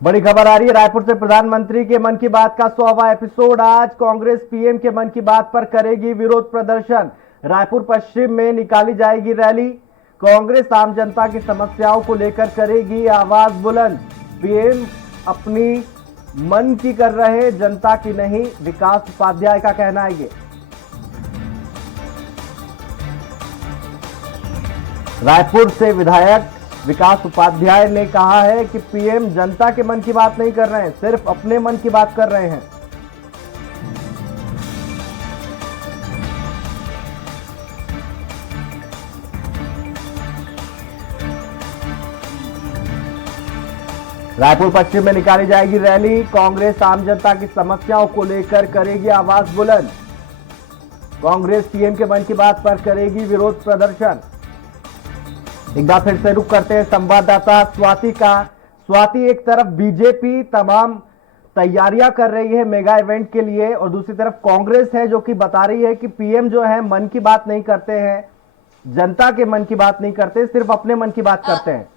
बड़ी खबर आ रही है रायपुर से। प्रधानमंत्री के मन की बात का 100वां एपिसोड। आज कांग्रेस पीएम के मन की बात पर करेगी विरोध प्रदर्शन। रायपुर पश्चिम में निकाली जाएगी रैली। कांग्रेस आम जनता की समस्याओं को लेकर करेगी आवाज बुलंद। पीएम अपनी मन की कर रहे, जनता की नहीं, विकास उपाध्याय का कहना है ये। रायपुर से विधायक विकास उपाध्याय ने कहा है कि पीएम जनता के मन की बात नहीं कर रहे हैं, सिर्फ अपने मन की बात कर रहे हैं। रायपुर पश्चिम में निकाली जाएगी रैली। कांग्रेस आम जनता की समस्याओं को लेकर करेगी आवाज बुलंद। कांग्रेस पीएम के मन की बात पर करेगी विरोध प्रदर्शन। एक बार फिर से रुक करते हैं संवाददाता स्वाति का। स्वाति, एक तरफ बीजेपी तमाम तैयारियां कर रही है मेगा इवेंट के लिए और दूसरी तरफ कांग्रेस है जो कि बता रही है कि पीएम जो है मन की बात नहीं करते हैं, जनता के मन की बात नहीं करते, सिर्फ अपने मन की बात करते हैं।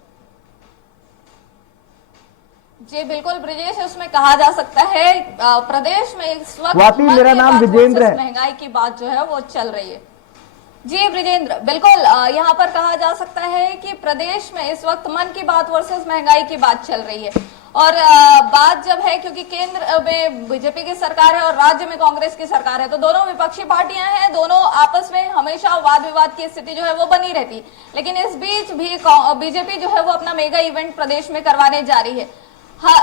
जी बिल्कुल ब्रिजेश, उसमें कहा जा सकता है प्रदेश में इस वक्त स्वाति, मेरा नाम विजेंद्र है। महंगाई की बात जो है वो चल रही है। जी ब्रिजेंद्र, बिल्कुल यहाँ पर कहा जा सकता है कि प्रदेश में इस वक्त मन की बात वर्सेस महंगाई की बात चल रही है। और बात जब है, क्योंकि केंद्र में बीजेपी की सरकार है और राज्य में कांग्रेस की सरकार है, तो दोनों विपक्षी पार्टियां हैं, दोनों आपस में हमेशा वाद विवाद की स्थिति जो है वो बनी रहती। लेकिन इस बीच भी बीजेपी जो है वो अपना मेगा इवेंट प्रदेश में करवाने जा रही है।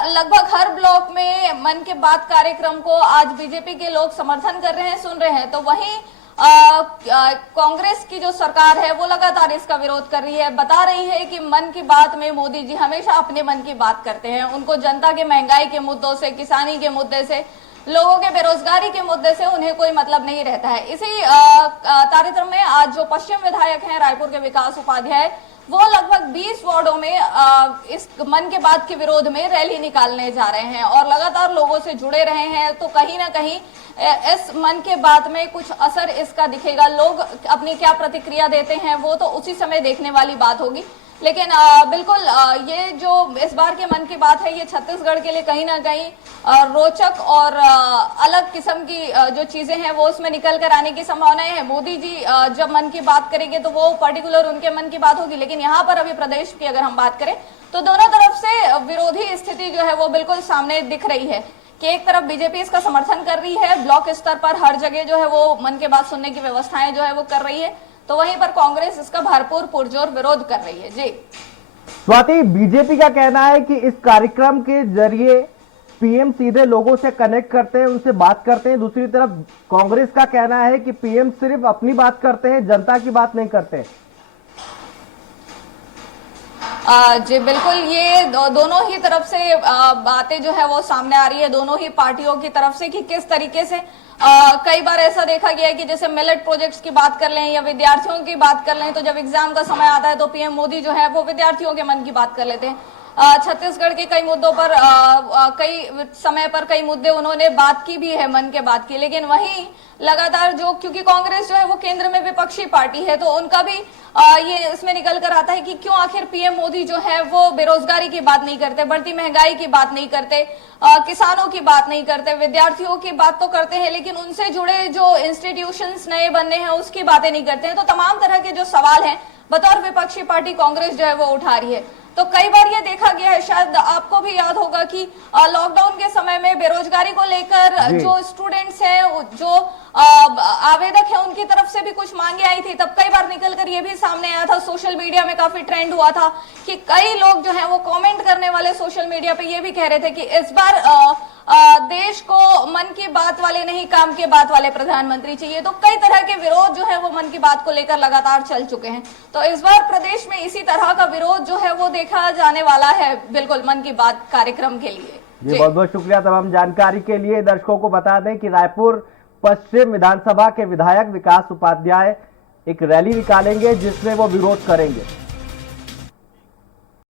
लगभग हर ब्लॉक में मन की बात कार्यक्रम को आज बीजेपी के लोग समर्थन कर रहे हैं, सुन रहे हैं। तो वहीं कांग्रेस की जो सरकार है वो लगातार इसका विरोध कर रही है, बता रही है कि मन की बात में मोदी जी हमेशा अपने मन की बात करते हैं। उनको जनता के महंगाई के मुद्दों से, किसानी के मुद्दे से, लोगों के बेरोजगारी के मुद्दे से उन्हें कोई मतलब नहीं रहता है। इसी कार्यक्रम में आज जो पश्चिम विधायक हैं रायपुर के विकास उपाध्याय, वो लगभग 20 वार्डों में इस मन की बात के विरोध में रैली निकालने जा रहे हैं और लगातार लोगों से जुड़े रहे हैं। तो कहीं ना कहीं इस मन की बात में कुछ असर इसका दिखेगा। लोग अपनी क्या प्रतिक्रिया देते हैं वो तो उसी समय देखने वाली बात होगी। लेकिन बिल्कुल ये जो इस बार के मन की बात है, ये छत्तीसगढ़ के लिए कहीं ना कहीं रोचक और अलग किस्म की जो चीजें हैं वो उसमें निकल कर आने की संभावनाएं है। मोदी जी जब मन की बात करेंगे तो वो पर्टिकुलर उनके मन की बात होगी। लेकिन यहाँ पर अभी प्रदेश की अगर हम बात करें तो दोनों तरफ से विरोधी स्थिति जो है वो बिल्कुल सामने दिख रही है कि एक तरफ बीजेपी इसका समर्थन कर रही है, ब्लॉक स्तर पर हर जगह जो है वो मन की बात सुनने की व्यवस्थाएं जो है वो कर रही है, तो वहीं पर कांग्रेस इसका भरपूर पुरजोर विरोध कर रही है। जी स्वाति, बीजेपी का कहना है कि इस कार्यक्रम के जरिए पीएम सीधे लोगों से कनेक्ट करते हैं, उनसे बात करते हैं। दूसरी तरफ कांग्रेस का कहना है कि पीएम सिर्फ अपनी बात करते हैं, जनता की बात नहीं करते। जी बिल्कुल, ये दोनों ही तरफ से बातें जो है वो सामने आ रही है, दोनों ही पार्टियों की तरफ से, कि किस तरीके से कई बार ऐसा देखा गया है कि जैसे मिलेट प्रोजेक्ट्स की बात कर लें या विद्यार्थियों की बात कर लें, तो जब एग्जाम का समय आता है तो पीएम मोदी जो है वो विद्यार्थियों के मन की बात कर लेते हैं। छत्तीसगढ़ के कई मुद्दों पर कई समय पर कई मुद्दे उन्होंने बात की भी है, मन के बात की। लेकिन वहीं लगातार जो, क्योंकि कांग्रेस जो है वो केंद्र में विपक्षी पार्टी है, तो उनका भी ये इसमें निकल कर आता है कि क्यों आखिर पीएम मोदी जो है वो बेरोजगारी की बात नहीं करते, बढ़ती महंगाई की बात नहीं करते, किसानों की बात नहीं करते, विद्यार्थियों की बात तो करते हैं लेकिन उनसे जुड़े जो इंस्टीट्यूशंस नए बनने हैं उसकी बातें नहीं करते हैं। तो तमाम तरह के जो सवाल हैं बतौर विपक्षी पार्टी कांग्रेस जो है वो उठा रही है। तो कई बार ये देखा गया है, शायद आपको भी याद होगा कि लॉकडाउन के समय में बेरोजगारी को लेकर जो स्टूडेंट्स हैं, जो आवेदक हैं, उनकी तरफ से भी कुछ मांगे आई थी। तब कई बार निकलकर ये भी सामने आया था, सोशल मीडिया में काफी ट्रेंड हुआ था कि कई लोग जो हैं वो कमेंट करने वाले सोशल मीडिया पे ये भी कह रहे थे कि इस बार देश को मन की बात वाले नहीं, काम के बात वाले प्रधानमंत्री चाहिए। तो कई तरह के विरोध जो है वो मन की बात को लेकर लगातार चल चुके हैं। तो इस बार प्रदेश में इसी तरह का विरोध जो है वो देखा जाने वाला है, बिल्कुल मन की बात कार्यक्रम के लिए। जी बहुत बहुत शुक्रिया तमाम जानकारी के लिए। दर्शकों को बता दें कि रायपुर पश्चिम विधानसभा के विधायक विकास उपाध्याय एक रैली निकालेंगे जिसमें वो विरोध करेंगे।